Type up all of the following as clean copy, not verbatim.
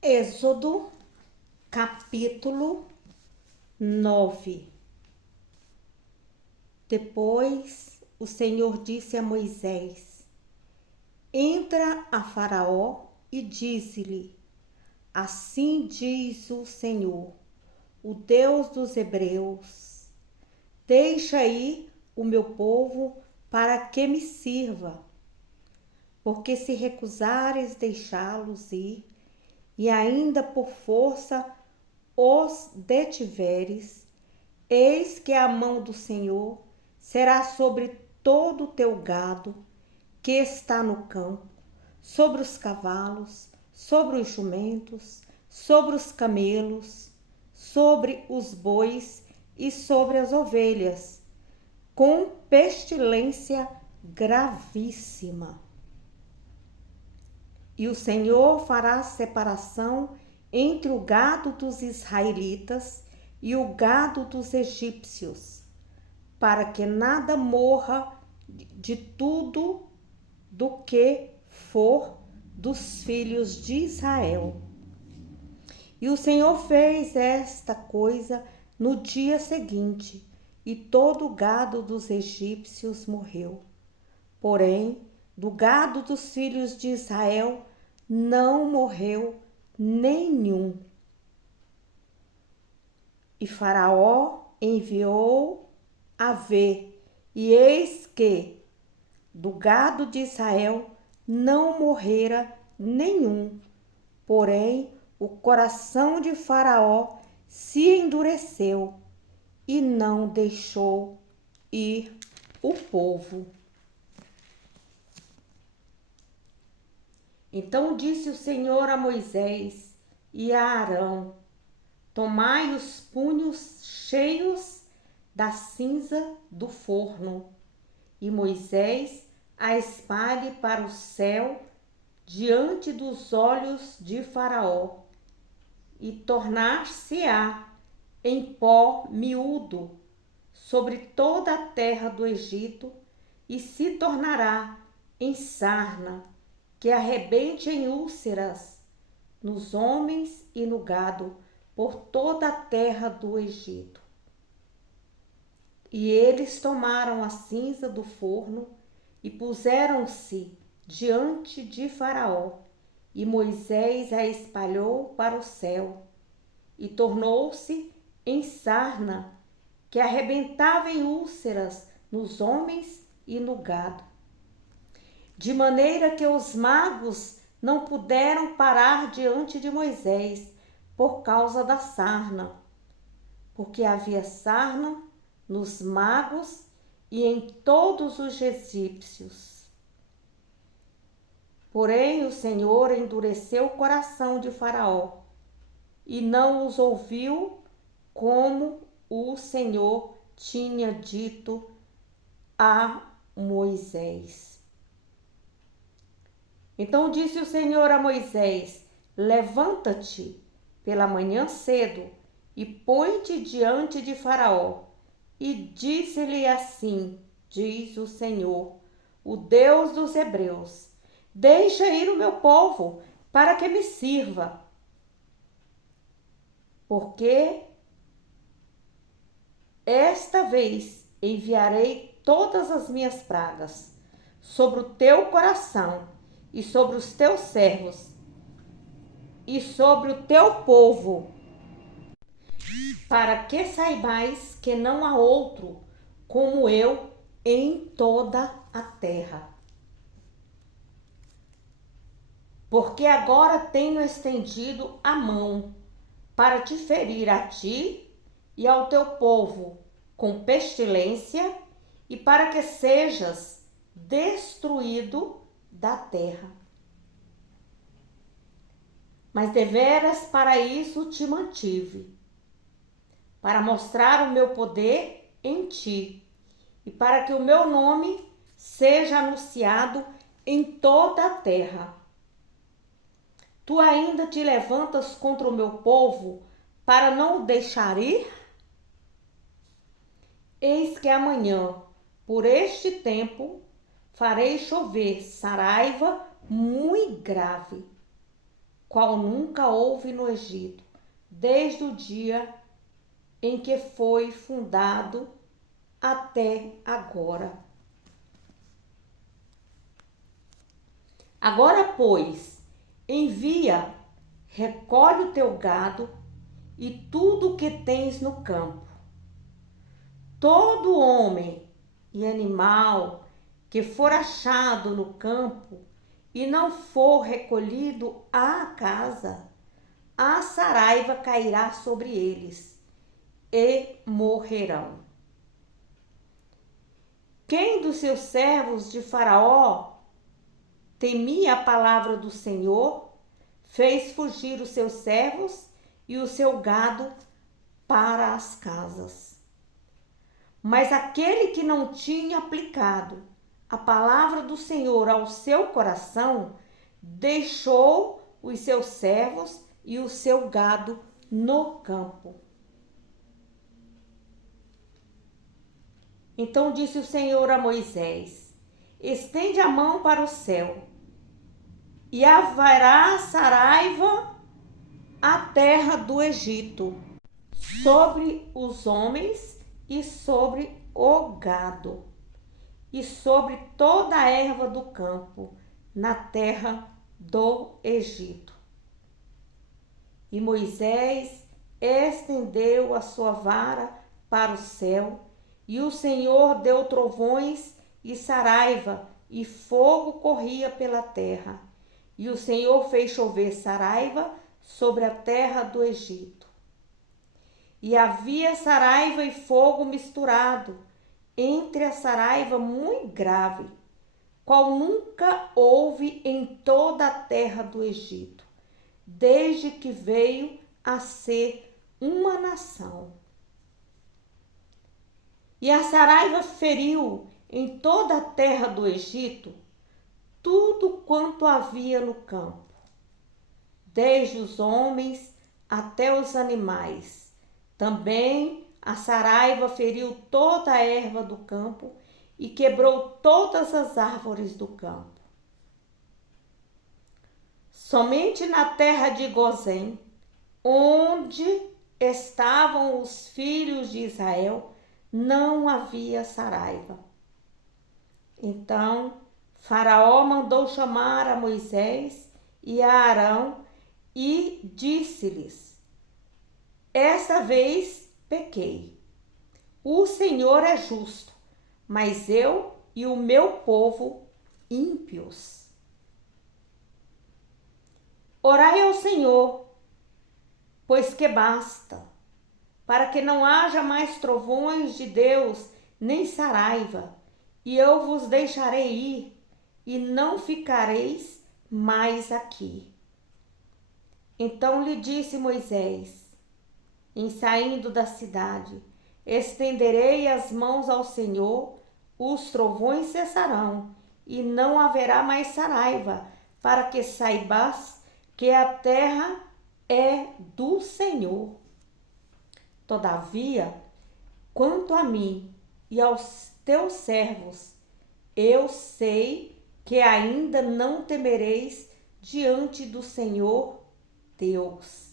Êxodo, capítulo 9. Depois o Senhor disse a Moisés: Entra a Faraó e dize-lhe: Assim diz o Senhor, o Deus dos Hebreus: Deixa ir o meu povo para que me sirva. Porque se recusares deixá-los ir, e ainda por força os detiveres, eis que a mão do Senhor será sobre todo o teu gado que está no campo, sobre os cavalos, sobre os jumentos, sobre os camelos, sobre os bois e sobre as ovelhas, com pestilência gravíssima. E o Senhor fará separação entre o gado dos israelitas e o gado dos egípcios, para que nada morra de tudo do que for dos filhos de Israel. E o Senhor fez esta coisa no dia seguinte, e todo o gado dos egípcios morreu. Porém, do gado dos filhos de Israel não morreu nenhum. E Faraó enviou a ver, e eis que do gado de Israel não morrera nenhum. Porém, o coração de Faraó se endureceu e não deixou ir o povo. Então disse o Senhor a Moisés e a Arão: Tomai os punhos cheios da cinza do forno, e Moisés a espalhe para o céu diante dos olhos de Faraó, e tornar-se-á em pó miúdo sobre toda a terra do Egito, e se tornará em sarna, que arrebente em úlceras nos homens e no gado por toda a terra do Egito. E eles tomaram a cinza do forno e puseram-se diante de Faraó, e Moisés a espalhou para o céu, e tornou-se em sarna, que arrebentava em úlceras nos homens e no gado. De maneira que os magos não puderam parar diante de Moisés por causa da sarna, porque havia sarna nos magos e em todos os egípcios. Porém, o Senhor endureceu o coração de Faraó e não os ouviu, como o Senhor tinha dito a Moisés. Então disse o Senhor a Moisés: Levanta-te pela manhã cedo e põe-te diante de Faraó, e disse-lhe assim: diz o Senhor, o Deus dos Hebreus: Deixa ir o meu povo para que me sirva, porque esta vez enviarei todas as minhas pragas sobre o teu coração e sobre os teus servos e sobre o teu povo, para que saibais que não há outro como eu em toda a terra. Porque agora tenho estendido a mão para te ferir a ti e ao teu povo com pestilência, e para que sejas destruído da terra. Mas deveras para isso te mantive, para mostrar o meu poder em ti, e para que o meu nome seja anunciado em toda a terra. Tu ainda te levantas contra o meu povo para não o deixar ir? Eis que amanhã, por este tempo, farei chover saraiva muito grave. qual nunca houve no Egito, desde o dia em que foi fundado até agora. Agora, pois, envia, recolhe o teu gado e tudo o que tens no campo. Todo homem e animal que for achado no campo e não for recolhido à casa, a saraiva cairá sobre eles e morrerão. Quem dos seus servos de Faraó temia a palavra do Senhor, fez fugir os seus servos e o seu gado para as casas. Mas aquele que não tinha aplicado a palavra do Senhor ao seu coração, deixou os seus servos e o seu gado no campo. Então disse o Senhor a Moisés: estende a mão para o céu, e haverá saraiva a terra do Egito, sobre os homens e sobre o gado, e sobre toda a erva do campo, na terra do Egito. E Moisés estendeu a sua vara para o céu, e o Senhor deu trovões e saraiva, e fogo corria pela terra. E o Senhor fez chover saraiva sobre a terra do Egito. E havia saraiva e fogo misturado, entre a saraiva muito grave, qual nunca houve em toda a terra do Egito, desde que veio a ser uma nação. E a saraiva feriu em toda a terra do Egito tudo quanto havia no campo, desde os homens até os animais. Também a saraiva feriu toda a erva do campo e quebrou todas as árvores do campo. Somente na terra de Gozém, onde estavam os filhos de Israel, não havia saraiva. Então Faraó mandou chamar a Moisés e a Arão e disse-lhes: esta vez pequei. O Senhor é justo, mas eu e o meu povo ímpios. Orai ao Senhor, pois que basta, para que não haja mais trovões de Deus, nem saraiva, e eu vos deixarei ir, e não ficareis mais aqui. Então lhe disse Moisés, em saindo da cidade: estenderei as mãos ao Senhor, os trovões cessarão, e não haverá mais saraiva, para que saibas que a terra é do Senhor. Todavia, quanto a mim e aos teus servos, eu sei que ainda não temereis diante do Senhor Deus.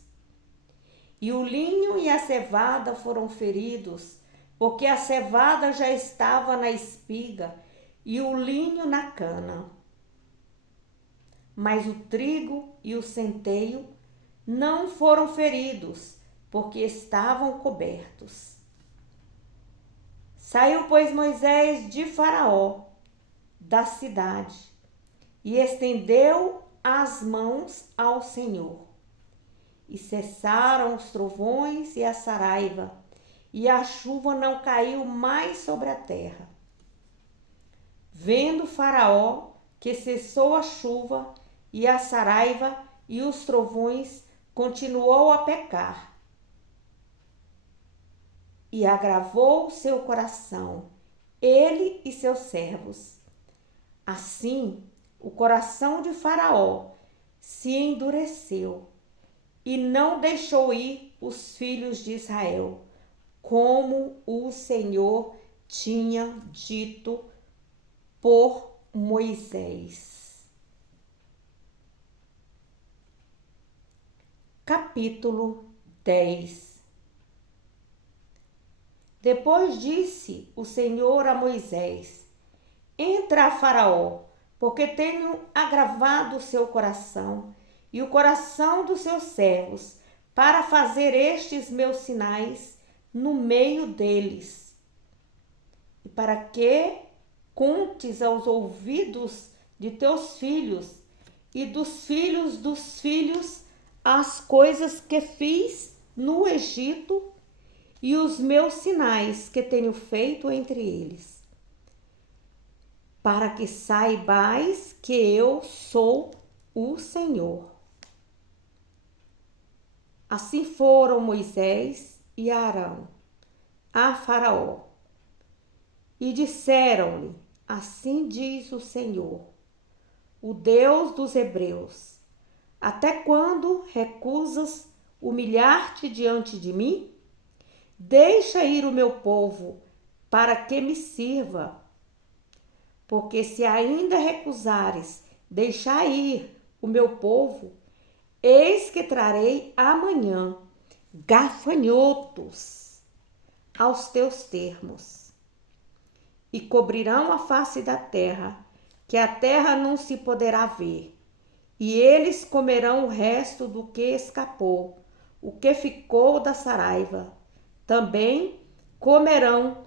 E o linho e a cevada foram feridos, porque a cevada já estava na espiga e o linho na cana. Mas o trigo e o centeio não foram feridos, porque estavam cobertos. Saiu, pois, Moisés de Faraó, da cidade, e estendeu as mãos ao Senhor. E cessaram os trovões e a saraiva, e a chuva não caiu mais sobre a terra. Vendo Faraó que cessou a chuva e a saraiva e os trovões, continuou a pecar. E agravou seu coração, ele e seus servos. Assim, o coração de Faraó se endureceu e não deixou ir os filhos de Israel, como o Senhor tinha dito por Moisés. Capítulo 10. Depois disse o Senhor a Moisés: Entra a Faraó, porque tenho agravado o seu coração e o coração dos seus servos, para fazer estes meus sinais no meio deles, e para que contes aos ouvidos de teus filhos e dos filhos as coisas que fiz no Egito e os meus sinais que tenho feito entre eles, para que saibais que eu sou o Senhor. Assim foram Moisés e Arão a Faraó e disseram-lhe: Assim diz o Senhor, o Deus dos Hebreus: Até quando recusas humilhar-te diante de mim? Deixa ir o meu povo, para que me sirva. Porque se ainda recusares deixar ir o meu povo, eis que trarei amanhã gafanhotos aos teus termos, e cobrirão a face da terra, que a terra não se poderá ver, e eles comerão o resto do que escapou, o que ficou da saraiva. Também comerão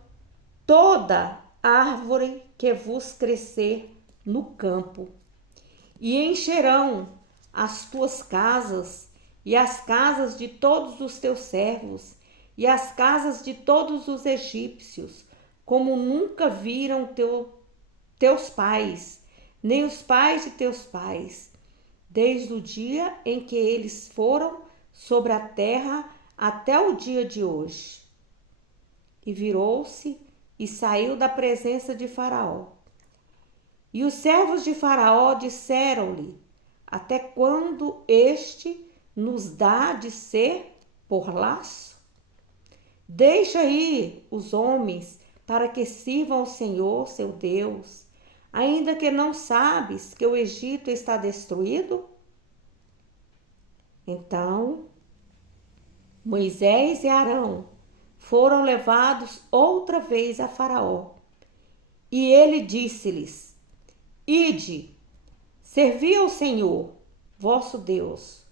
toda árvore que vos crescer no campo, e encherão as tuas casas, e as casas de todos os teus servos, e as casas de todos os egípcios, como nunca viram teus pais, nem os pais de teus pais, desde o dia em que eles foram sobre a terra até o dia de hoje. E virou-se e saiu da presença de Faraó. E os servos de Faraó disseram-lhe: Até quando este nos dá de ser por laço? Deixa ir os homens para que sirvam ao Senhor, seu Deus, ainda que não sabes que o Egito está destruído? Então Moisés e Arão foram levados outra vez a Faraó. E ele disse-lhes: Ide, servi ao Senhor, vosso Deus.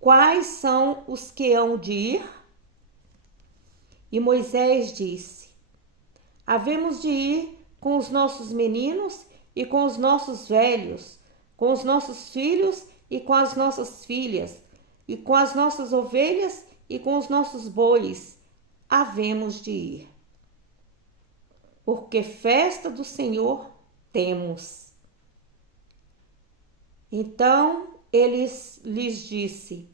Quais são os que hão de ir? E Moisés disse: Havemos de ir com os nossos meninos e com os nossos velhos, com os nossos filhos e com as nossas filhas, e com as nossas ovelhas e com os nossos bois, havemos de ir. Porque festa do Senhor temos. Então ele lhes disse: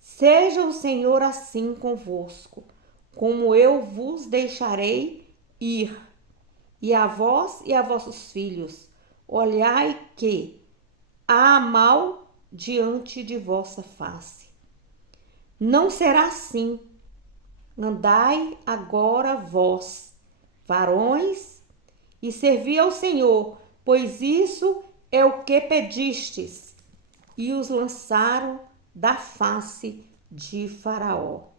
Seja o Senhor assim convosco, como eu vos deixarei ir, e a vós e a vossos filhos, olhai que há mal diante de vossa face. Não será assim. Andai agora vós, varões, e servi ao Senhor, pois isso é o que pedistes. E os lançaram da face de Faraó.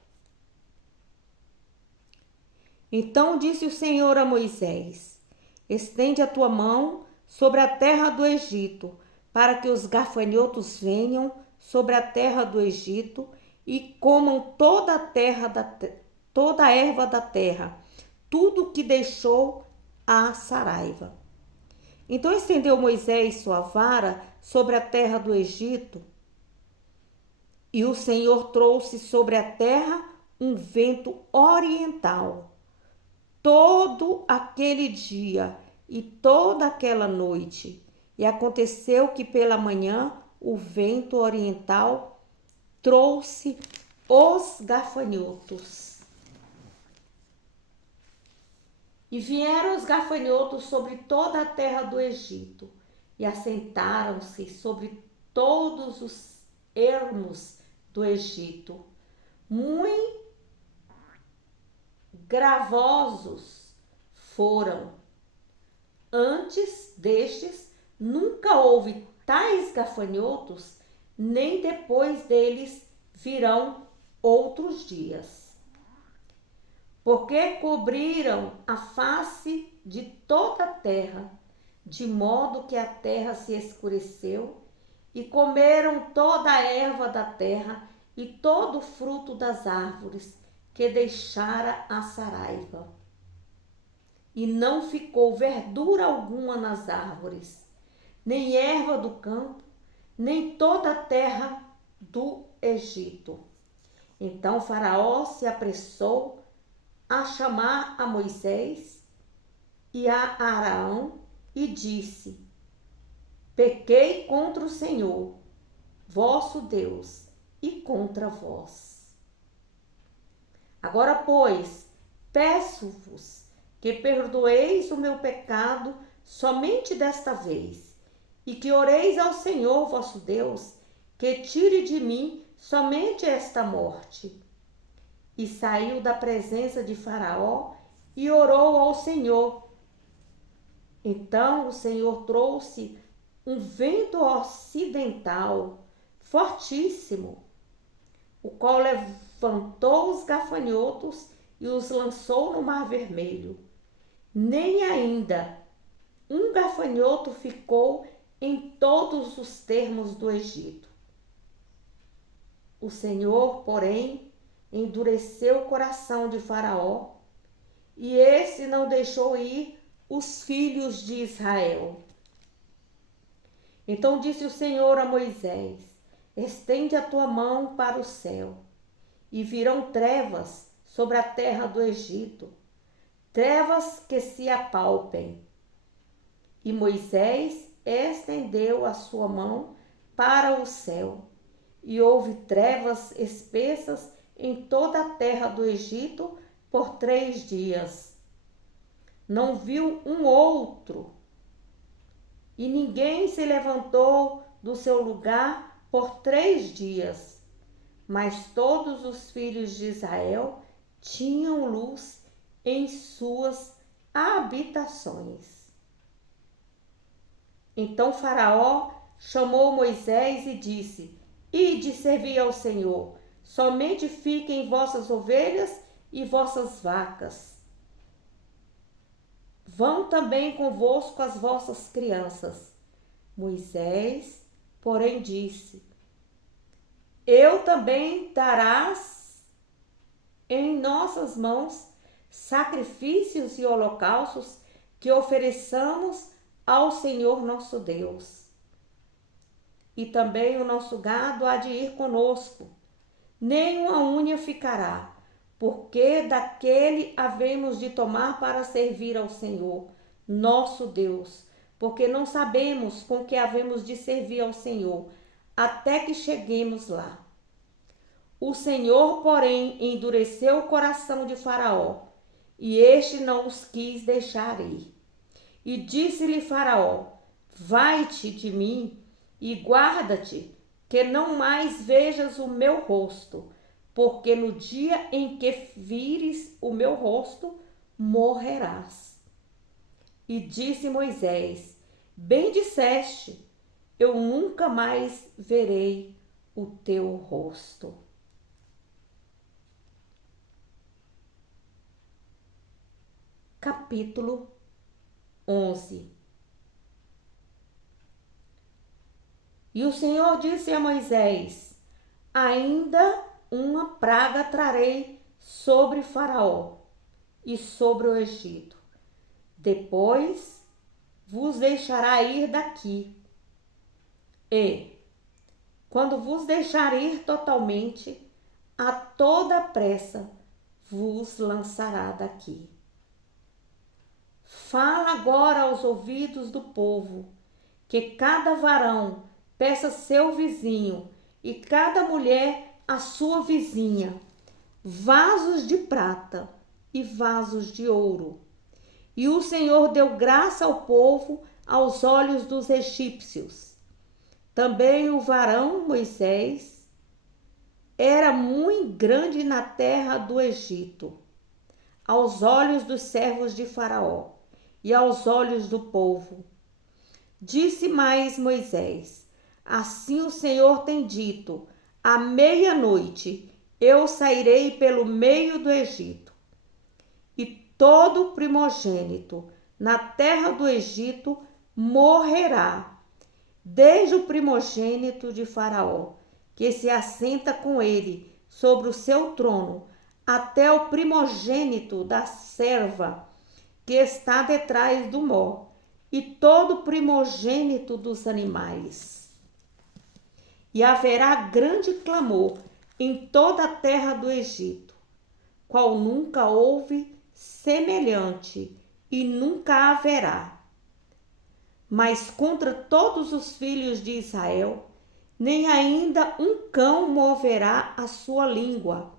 Então disse o Senhor a Moisés: Estende a tua mão sobre a terra do Egito, para que os gafanhotos venham sobre a terra do Egito e comam toda a erva da terra, tudo que deixou a saraiva. Então estendeu Moisés sua vara sobre a terra do Egito, e o Senhor trouxe sobre a terra um vento oriental. Todo aquele dia e toda aquela noite. E aconteceu que pela manhã o vento oriental trouxe os gafanhotos. E vieram os gafanhotos sobre toda a terra do Egito, e assentaram-se sobre todos os ermos do Egito. Muito gravosos foram. Antes destes, nunca houve tais gafanhotos, nem depois deles virão outros dias. Porque cobriram a face de toda a terra, de modo que a terra se escureceu, e comeram toda a erva da terra e todo o fruto das árvores que deixara a saraiva. E não ficou verdura alguma nas árvores, nem erva do campo, nem toda a terra do Egito. Então Faraó se apressou a chamar a Moisés e a Arão e disse: pequei contra o Senhor, vosso Deus, e contra vós. Agora, pois, peço-vos que perdoeis o meu pecado somente desta vez, e que oreis ao Senhor vosso Deus, que tire de mim somente esta morte. E saiu da presença de Faraó e orou ao Senhor. Então o Senhor trouxe um vento ocidental fortíssimo, o qual levantou os gafanhotos e os lançou no Mar Vermelho. Nem ainda um gafanhoto ficou em todos os termos do Egito. O Senhor, porém, endureceu o coração de Faraó, e esse não deixou ir os filhos de Israel. Então disse o Senhor a Moisés: estende a tua mão para o céu, e virão trevas sobre a terra do Egito, trevas que se apalpem. E Moisés estendeu a sua mão para o céu, e houve trevas espessas em toda a terra do Egito por 3 dias. Não viu um outro, e ninguém se levantou do seu lugar por 3 dias. Mas todos os filhos de Israel tinham luz em suas habitações. Então Faraó chamou Moisés e disse: ide servir ao Senhor, somente fiquem vossas ovelhas e vossas vacas. Vão também convosco as vossas crianças. Moisés, porém, disse: eu também darás em nossas mãos sacrifícios e holocaustos que ofereçamos ao Senhor nosso Deus. E também o nosso gado há de ir conosco, nem uma unha ficará, porque daquele havemos de tomar para servir ao Senhor, nosso Deus, porque não sabemos com que havemos de servir ao Senhor, até que cheguemos lá. O Senhor, porém, endureceu o coração de Faraó, e este não os quis deixar ir. E disse-lhe Faraó: vai-te de mim e guarda-te, que não mais vejas o meu rosto, porque no dia em que vires o meu rosto, morrerás. E disse Moisés: bem disseste, eu nunca mais verei o teu rosto. Capítulo 11. E o Senhor disse a Moisés: ainda uma praga trarei sobre Faraó e sobre o Egito. Depois vos deixará ir daqui. E, quando vos deixar ir totalmente, a toda pressa vos lançará daqui. Fala agora aos ouvidos do povo, que cada varão peça seu vizinho e cada mulher a sua vizinha vasos de prata e vasos de ouro. E o Senhor deu graça ao povo aos olhos dos egípcios. Também o varão Moisés era muito grande na terra do Egito, aos olhos dos servos de Faraó e aos olhos do povo. Disse mais Moisés: assim o Senhor tem dito: à meia-noite eu sairei pelo meio do Egito, e todo primogênito na terra do Egito morrerá, desde o primogênito de Faraó, que se assenta com ele sobre o seu trono, até o primogênito da serva que está detrás do mó, e todo primogênito dos animais. E haverá grande clamor em toda a terra do Egito, qual nunca houve semelhante e nunca haverá. Mas contra todos os filhos de Israel, nem ainda um cão moverá a sua língua,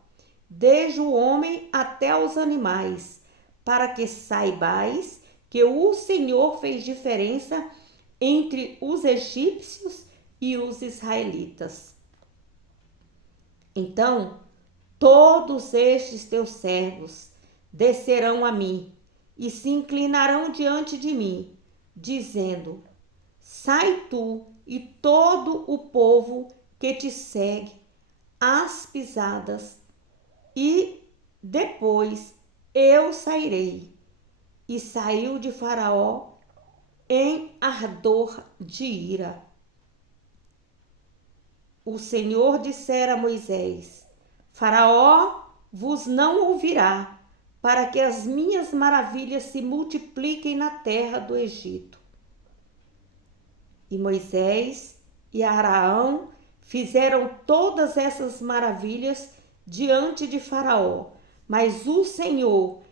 desde o homem até os animais, para que saibais que o Senhor fez diferença entre os egípcios e os israelitas. Então, todos estes teus servos descerão a mim e se inclinarão diante de mim, dizendo: sai tu e todo o povo que te segue às pisadas, e depois eu sairei. E saiu de Faraó em ardor de ira. O Senhor dissera a Moisés: Faraó vos não ouvirá, para que as minhas maravilhas se multipliquem na terra do Egito. E Moisés e Arão fizeram todas essas maravilhas diante de Faraó, mas o Senhor